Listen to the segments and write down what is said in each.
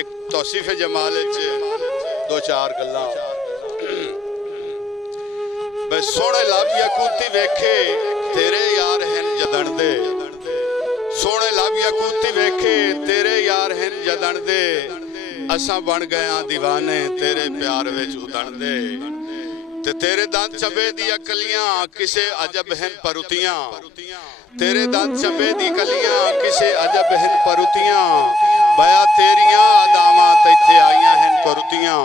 एक तौसीफ जमाल दो चार गल्लां बस सोने लब यकूती वेखे तेरे यार हैं जदन दे सोने लब यकूती वेखे तेरे यार हैं जदन दे असा बन गया दीवाने तेरे प्यार विच उदण दे ते तेरे दंद चबे दी कलियां किसे अजब हैं परुतियां तेरे दंद चबे दी कलियां किसे अजब हैं परुतियां बया तेरियां अदावां तैथे आईयां हैं करुतियां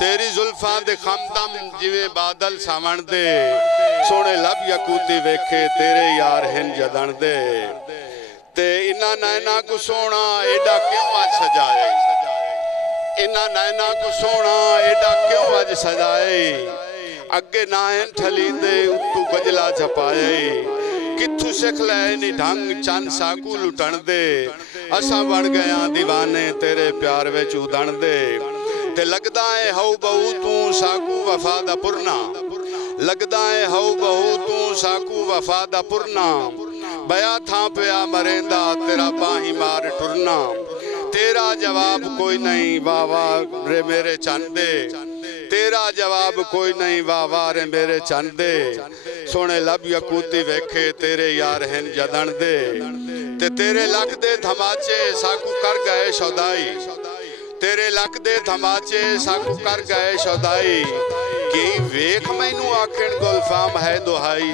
तेरी जुल्फां दे खमदम जिवें बादल सावण दे सोने लब यकूती वेखे तेरे यार हैं जदन दे ते इन्ना नैना को सोना एडा क्यों अज सजाए इन्ना नैना को सोना एडा क्यों अज सजाए अगे ना ठलींदे उत्तू गजला छपाए किथू सिख लै नी ढंग चन साकू लुटण दे असा बन गया दीवाने तेरे प्यार विच उदण दे ते लगदा है हऊ बहू तू साकू वफा दा पुरना लगदा है हऊ बहू तू साकू वफा दा पुरना बया था पिया मरेंदा तेरा बाही मार टुरना तेरा जवाब कोई नहीं वाह वाह रे मेरे चंदे तेरा जवाब कोई नहीं वाह वाह रे मेरे चंदे सोने लब यकूती वेखे तेरे यार हैं जदन दे ते तेरे लक दे धमाचे साकू कर गए सौदाई तेरे लक दे धमाचे साकू कर गए सौदाई कि वेख मैनू आखण गुलफाम है दुहाई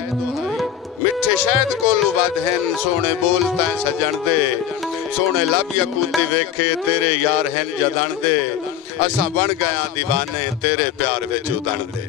मिठे शहद कोलू वध हैं सोने बोलता सजन दे सोने लब यकूती वेखे तेरे यार हैं जदन दे असा बन गया दीवाने तेरे प्यार विच उदण दे।